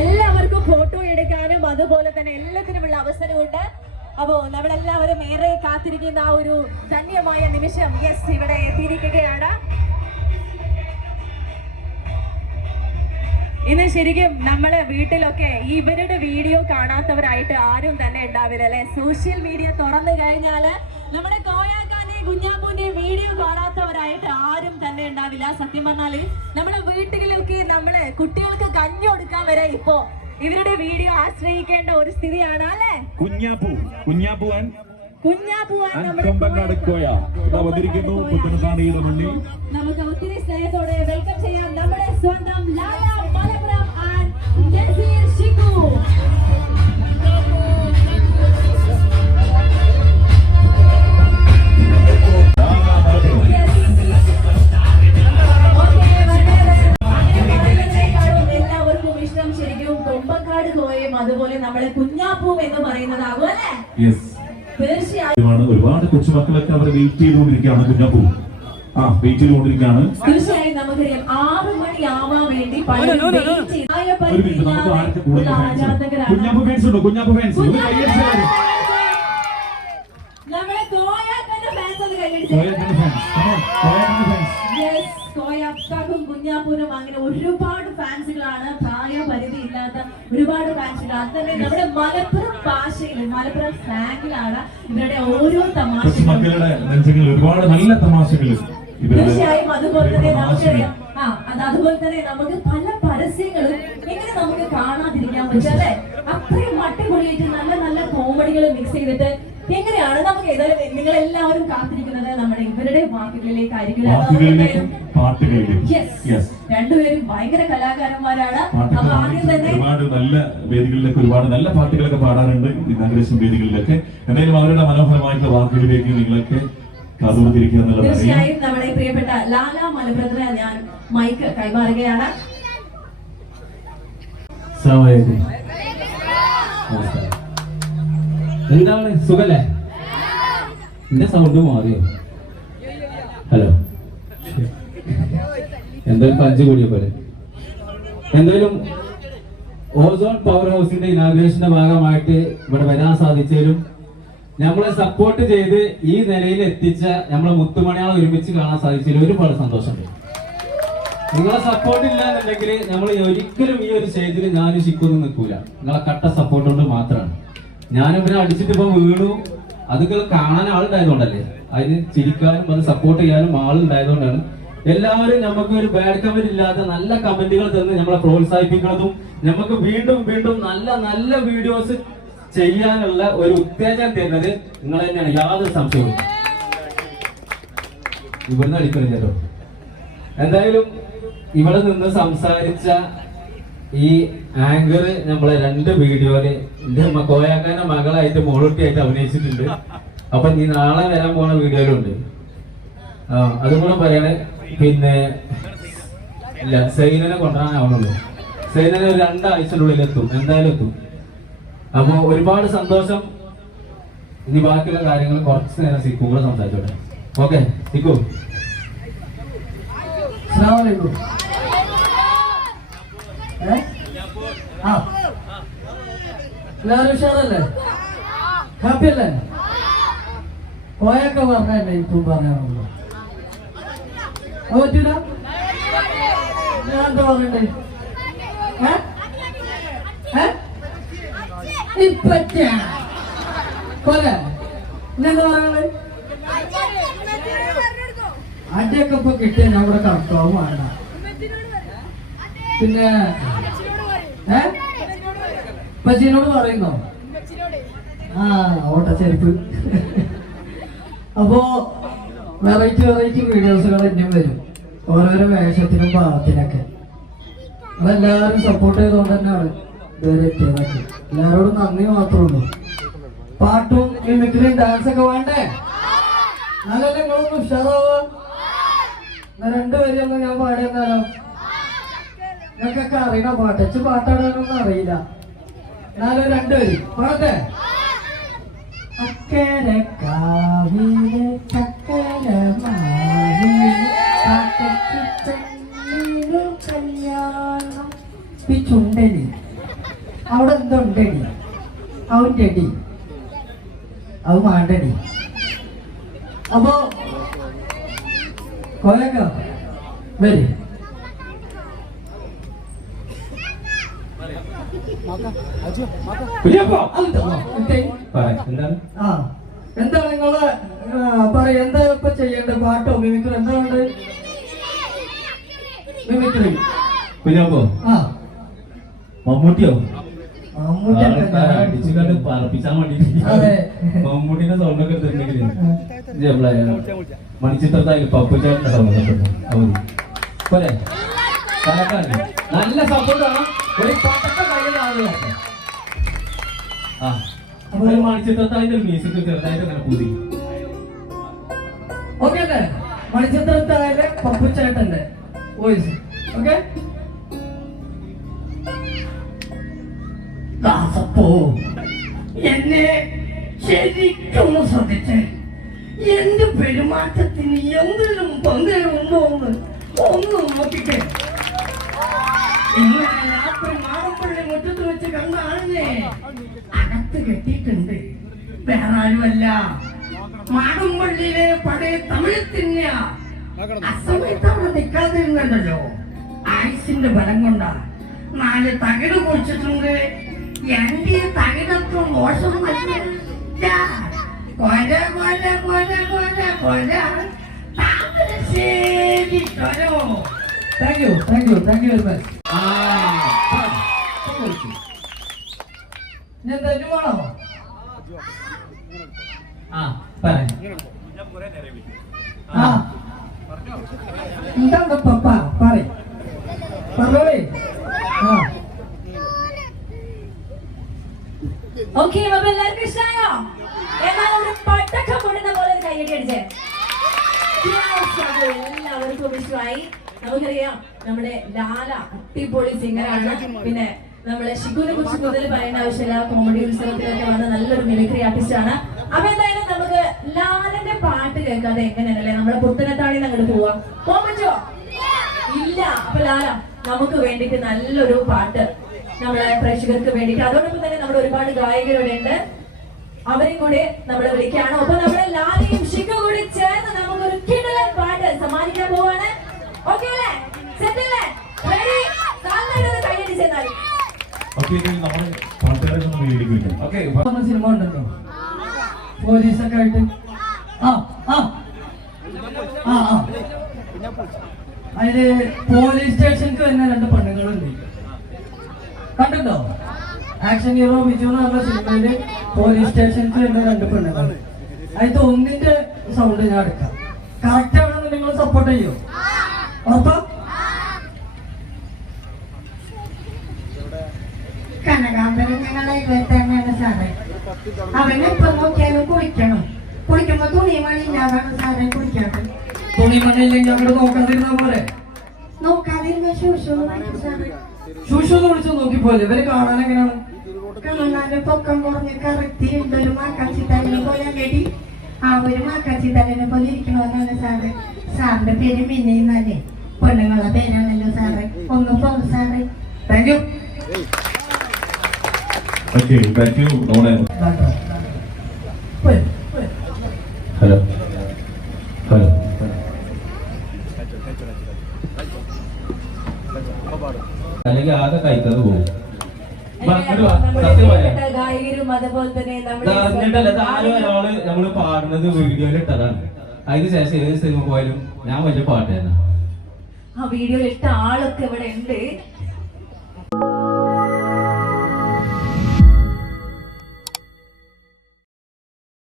എല്ലാവർക്കും ഫോട്ടോ എടുക്കാനും അതുപോലെ തന്നെ എല്ലാത്തിനുമുള്ള അവസരമുണ്ട്. അപ്പോ നമ്മളെല്ലാവരും ഏറെ കാത്തിരിക്കുന്ന ആ ഒരു ധന്യമായ നിമിഷം യെസ് ഇവിടെ എത്തിയിരിക്കുകയാണ്. ഇന്ന് ശരിക്കും നമ്മളെ വീട്ടിലൊക്കെ ഇവരുടെ വീഡിയോ കാണാത്തവരായിട്ട് ആരും തന്നെ ഉണ്ടാവില്ല അല്ലെ? സോഷ്യൽ മീഡിയ തുറന്നു കഴിഞ്ഞാൽ നമ്മുടെ കോയാക്കാന്റെ കുഞ്ഞാപ്പൂന്റെ വീഡിയോ കാണാത്തവരായിട്ട് ആരും തന്നെ ഉണ്ടാവില്ല. സത്യം പറഞ്ഞാൽ നമ്മുടെ വീട്ടിലൊക്കെ നമ്മൾ കുട്ടികൾക്ക് കഞ്ഞി കൊടുക്കാൻ വരെ ഇപ്പോ ഇവരുടെ വീഡിയോ ആശ്രയിക്കേണ്ട ഒരു സ്ഥിതിയാണ് അല്ലെ? കുഞ്ഞാപ്പൂ കുഞ്ഞാപ്പൂവൻ നമുക്ക് ഒത്തിരി സ്നേഹത്തോടെ വെൽക്കം ചെയ്യാം നമ്മുടെ സ്വന്തം ലാല മലപ്പുറം തീർച്ചയായും ഒരുപാട് കൊച്ചുമക്കളൊക്കെ അവർ വെയിറ്റ് ചെയ്തുകൊണ്ടിരിക്കുകയാണ് കുഞ്ഞപ്പൂ. ആ വെയിറ്റ് ചെയ്തുകൊണ്ടിരിക്കുകയാണ്. തീർച്ചയായും നമുക്കറിയാം ആറ് വേണ്ടി ആർക്ക് കൂടുതൽ ഉള്ള ഫാൻസ് നമ്മളെ കോയാക്കന്റെ ഒന്ന് കൈയടിച്ചേ. കുഞ്ഞാപ്പൂരും അങ്ങനെ ഒരുപാട് ഫാൻസുകളാണ് പ്രായ പരിധി ഇല്ലാത്ത ഒരുപാട് ഫാൻസുകൾ അത് തന്നെ നമ്മുടെ മലപ്പുറം ഭാഷയിൽ മലപ്പുറം സ്ലാങ്ങിലാണ് ഇവരുടെ ഓരോ തമാശകളും. ഒരുപാട് നല്ല തമാശകൾ ഇവരുടെ തീർച്ചയായും അതുപോലെ തന്നെ നമുക്കറിയാം. ആ അത് അതുപോലെ തന്നെ നമുക്ക് പല പരസ്യങ്ങളും എങ്ങനെ നമുക്ക് കാണാതിരിക്കാൻ പറ്റും അല്ലെ? അത്രയും അടിപൊളിയായിട്ട് നല്ല നല്ല കോമഡികൾ മിക്സ് ചെയ്തിട്ട് എങ്ങനെയാണ് നമുക്ക് ഏതായാലും നിങ്ങൾ എല്ലാവരും കാത്തിരിക്കുന്നത് നമ്മുടെ ഇവരുടെ ആയിരിക്കും വാക്കുകളിലേക്കും യെസ് രണ്ടുപേരും ഭയങ്കര കലാകാരന്മാരാണ്. അപ്പൊ ആദ്യം തന്നെ ഒരുപാട് നല്ല വേദികളിലൊക്കെ ഒരുപാട് നല്ല പാട്ടുകളൊക്കെ പാടാറുണ്ട്. ഇനാഗ്രേഷൻ വേദികളിലൊക്കെ. എന്തായാലും അവരുടെ മനോഹരമായിട്ടുള്ള വാക്കുകളിലേക്ക് നിങ്ങളൊക്കെ തീർച്ചയായും നമ്മുടെ പ്രിയപ്പെട്ട ലാല മലബ്രദ്ര ഞാൻ മൈക്ക് കൈമാറുകയാണ്. എന്താണ് സുഖല്ലേ? എന്റെ സൗണ്ട് മാറിയോ? ഹലോ. എന്തായാലും പഞ്ച് കൂടിയ പോലെ. എന്തായാലും ഓസോൺ പവർ ഹൗസിന്റെ ഇനാഗ്രേഷന്റെ ഭാഗമായിട്ട് ഇവിടെ വരാൻ സാധിച്ചതിലും നമ്മളെ സപ്പോർട്ട് ചെയ്ത് ഈ നിലയിൽ എത്തിച്ച നമ്മളെ മുത്തുമണിയാളെ ഒരുമിച്ച് കാണാൻ സാധിച്ചതിൽ ഒരുപാട് സന്തോഷമുണ്ട്. നിങ്ങളെ സപ്പോർട്ട് ഇല്ല എന്നുണ്ടെങ്കിൽ നമ്മൾ ഒരിക്കലും ഈ ഒരു സ്റ്റേജിൽ ഞാൻ ശിക്കൊന്നും നിൽക്കൂല. നിങ്ങളെ കട്ട സപ്പോർട്ട് കൊണ്ട് മാത്രമാണ്. ഞാൻ ഇവരെ അടിച്ചിട്ട് ഇപ്പൊ വീണു. അതൊക്കെ കാണാൻ ആളുണ്ടായതുകൊണ്ടല്ലേ? അതിന് ചിരിക്കാനും അത് സപ്പോർട്ട് ചെയ്യാനും ആളുണ്ടായതുകൊണ്ടാണ്. എല്ലാവരും നമുക്ക് ഒരു ബാഡ് കമന്റ് ഇല്ലാത്ത നല്ല കമന്റുകൾ തന്ന് നമ്മളെ പ്രോത്സാഹിപ്പിക്കുന്നതും നമുക്ക് വീണ്ടും വീണ്ടും നല്ല നല്ല വീഡിയോസ് ചെയ്യാനുള്ള ഒരു ഉത്തേജനം തരുന്നത് നിങ്ങൾ തന്നെയാണ്. യാതൊരു സംശയവും ഇവിടുന്ന് അടിക്കണം എന്തായാലും ഇവിടെ നിന്ന് സംസാരിച്ച ഈ ആങ്കർ നമ്മളെ രണ്ട് വീഡിയോയിൽ എന്റെ കോയാക്കാന്റെ മകളായിട്ട് മോളൂട്ടിയായിട്ട് അഭിനയിച്ചിട്ടുണ്ട്. അപ്പൊ നീ നാളെ വരാൻ പോണ വീഡിയോയിലുണ്ട്. ആ അതും കൂടെ പറയണേ. പിന്നെ സൈനനെ സൈനനെ കൊണ്ടുവരാനാവുന്നുള്ളൂ സൈനനെ രണ്ടാഴ്ചയുടെ എത്തും എന്തായാലും എത്തും. അപ്പൊ ഒരുപാട് സന്തോഷം. ഇനി ബാക്കിയുള്ള കാര്യങ്ങൾ കുറച്ച് നേരം സിക്കു കൂടെ സംസാരിച്ചോട്ടെ. ഓക്കെ സിക്കു. എല്ലാവരും ഉഷാറല്ലേ? ഹാപ്പി അല്ലേ പോയൊക്കെ പറഞ്ഞല്ലേ എനിക്കും പറയാനുള്ളൂ. പറ്റൂല? ഞാൻ ഏ? ഏ? ഇപ്പറ്റാ പോലെ. ഇന്നെന്താ പറയണത് അടിയൊക്കെ ഇപ്പൊ കിട്ടിയ നമ്മുടെ കർത്താവ് വേണ്ട പിന്നെ ഏ? പച്ചീനോട് പറയുന്നോ? ആ ഓട്ട ചെരുപ്പ്. അപ്പോ വെറൈറ്റി വെറൈറ്റി വീഡിയോസുകൾ ഇനിയും വരും. ഓരോരോ വേഷത്തിനും ഭാഗത്തിനൊക്കെ അതെല്ലാവരും സപ്പോർട്ട് ചെയ്തുകൊണ്ട് തന്നെയാണ്. ഇതുവരെ എത്തിയതൊക്കെ എല്ലാവരോടും നന്ദി മാത്രമുള്ളൂ പാട്ടും മിമിക്രിയും ഡാൻസ് ഒക്കെ വേണ്ടേ? അതല്ലേ നിങ്ങളൊന്ന് ഉഷാറാവുക? എന്നാ രണ്ടുപേരും ഞാൻ പാടിയെന്നാലോ ഞങ്ങൾക്കൊക്കെ അറിയണ പാട്ട്? അച്ഛൻ പാട്ടാടാനൊന്നും അറിയില്ല. എന്നാലും രണ്ടുപേരും. പാടട്ടെ? അക്കരെ മാണ്ടടി അപ്പോ കൊലക്ക വരി. എന്താണ്? നിങ്ങൾ പറയ എന്താ ഇപ്പൊ ചെയ്യേണ്ടത്? പാട്ടോ മിമിക്രി എന്താ ഉണ്ട് മിമിക്രി. കുഞ്ഞപ്പോ ആ. മമ്മൂട്ടിയോ? കണ്ട് പറപ്പിച്ചാൻ. വേണ്ടിട്ട് മമ്മൂട്ടിന്റെ സൗണ്ട് ഒക്കെ എടുത്തിട്ടുണ്ടെങ്കിൽ മണിച്ചിത്രത്തായാലും പപ്പുചേട്ടന്റെ സൗണ്ട് പോലെ നല്ല സപ്പോർട്ടാണ് ഒരു പട്ടക്ക കയ്യിലാണ് ആ അപ്പൊ ഒരു മണിച്ചിത്രത്താഴിന്റെ മ്യൂസിക് ചെറുതായിട്ട് അങ്ങനെ പുതി ഓക്കെ അല്ലേ? മണിച്ചിത്രത്തായാലെ പപ്പുച്ചേട്ടന്റെ വോയിസ് ഓക്കെ ദാസപ്പോ എന്നെ ശരിക്കൊന്ന് ശ്രദ്ധിച്ച്. എന്റെ പെരുമാറ്റത്തിന് എന്തെങ്കിലും പങ്കുണ്ടോ എന്ന് ഒന്ന് നോക്കിക്കേ. ഇന്നലെ രാത്രി മാറപ്പള്ളി മുറ്റത്ത് വെച്ച് കണ്ട അകത്ത് കെട്ടിയിട്ടുണ്ട്. വേറെ മാടമ്പള്ളിയിലെ പഴയ തമിഴ് തിന്ന അസമയത്ത് അവിടെ നിൽക്കാതിരുന്നല്ലോ. ആയുസിന്റെ ബലം കൊണ്ടാ. നാല് തകിട് കുറിച്ചിട്ടുണ്ട് എന്റെ തകിടത്തും ദോഷമല്ല കൊല കൊല കൊല കൊല കൊല. Thamarassery ചൊരം thank you thank you thank you very much ആ ഞാൻ തന്നെ വേണോ ആ പറ ആ. എന്താ പപ്പ? പറ പറഞ്ഞോളേ ആ ഓക്കെ അപ്പൊ എല്ലാവർക്കും ഇഷ്ടമായോ എന്നാൽ ഒരു പട്ടക്കം പൊടുന്ന പോലെ ഒരു കയ്യടി അടിച്ചേ Yes, അത് ഇഷ്ടമായി നമുക്കറിയാം നമ്മുടെ ലാല അടിപൊളി സിംഗറാണ് പിന്നെ നമ്മളെ ഷിഗുനെ കുറിച്ച് കൂടുതൽ പറയേണ്ട ആവശ്യമില്ല. കോമഡി ഉത്സവത്തിലൊക്കെ വന്ന നല്ലൊരു മിമിക്രി ആർട്ടിസ്റ്റ് ആണ്. അപ്പൊ എന്തായാലും നമുക്ക് ലാലന്റെ പാട്ട് കേൾക്കാതെ എങ്ങനെയാണല്ലേ? നമ്മുടെ പുത്തനത്താണി അങ്ങോട്ട് പോവാ. പറ്റുമോ ഇല്ല. അപ്പൊ ലാല നമുക്ക് വേണ്ടിട്ട് നല്ലൊരു പാട്ട് നമ്മളെ പ്രേക്ഷകർക്ക് വേണ്ടിട്ട് അതോടൊപ്പം തന്നെ നമ്മുടെ ഒരുപാട് ഗായകരുടെ ഉണ്ട്. അവരെയും കൂടെ നമ്മൾ വിളിക്കുകയാണ് അപ്പൊ നമ്മുടെ ലാലയും ഷിഗു കൂടി ചേർന്ന് നമുക്കൊരു കിടലൻ പാട്ട് സമ്മാനിക്കാൻ പോവാണ്. സിനിമ ഉണ്ടല്ലോ. പോലീസൊക്കെ ആയിട്ട്. ആ ആ. ആ ആ. അതിൽ പോലീസ് സ്റ്റേഷനിക്ക് വരുന്ന രണ്ട് പെണ്ണുങ്ങളുണ്ട്. കണ്ടിട്ടോ ആക്ഷൻ ഹീറോ ബിജു എന്ന് പറഞ്ഞ സിനിമയിൽ പോലീസ് സ്റ്റേഷനിക്ക് വരുന്ന രണ്ട് പെണ്ണുങ്ങൾ. അതിന്റെ ഒന്നിന്റെ സൗണ്ട് ഞാൻ എടുക്കാം. കറക്റ്റ് ആണെന്ന് നിങ്ങൾ സപ്പോർട്ട് ചെയ്യോ? ഉറപ്പാ? കനകാന്തരം ഞങ്ങളെ ഇവിടെ തന്നെയാണ് സാറേ. അവന് ഇപ്പൊ നോക്കിയാലും കുളിക്കണം. കുളിക്കുമ്പോ തുണി മണിയില്ലാതാണ് സാറേ കുളിക്കാത്തത്. തുണിമണിയില്ലെങ്കിൽ അവിടെ നോക്കാതിരുന്ന പോലെ നോക്കാതിരുന്ന ശൂശു എന്ന് വിളിച്ച് നോക്കിപ്പോലെ ഇവർ കാണാൻ എങ്ങനെയാണ്? കാണാനും പൊക്കം കുറഞ്ഞ് കറുത്തിരുണ്ട് ഒരു മാക്കാച്ചി തന്നെ പോലെ കെടി ആ ഒരു മാക്കാച്ചി തന്നെ പോലെ ഇരിക്കണമെന്നാണ് സാറ്. സാറിന്റെ പേര് മിന്നയിന്നാലേ പെണ്ണുങ്ങളുടെ പേരാണല്ലോ സാറേ. ഒന്ന് പോകും സാറേ thank you okay thank you നമ്മുടെ ഹലോ ഹലോ അല്ലെങ്കിൽ ആകെ കഴിക്കാതെ പോകും ഗായകരും അതുപോലെ തന്നെ നമ്മൾ പാടുന്നത് വീഡിയോയിൽ ഇട്ടതാണ്. അതിന് ശേഷം ഏത് സിനിമ പോയാലും ഞാൻ വലിയ പാട്ടായിരുന്നു ആ വീഡിയോയിൽ ഇട്ട ആളൊക്കെ ഇവിടെ ഉണ്ട്.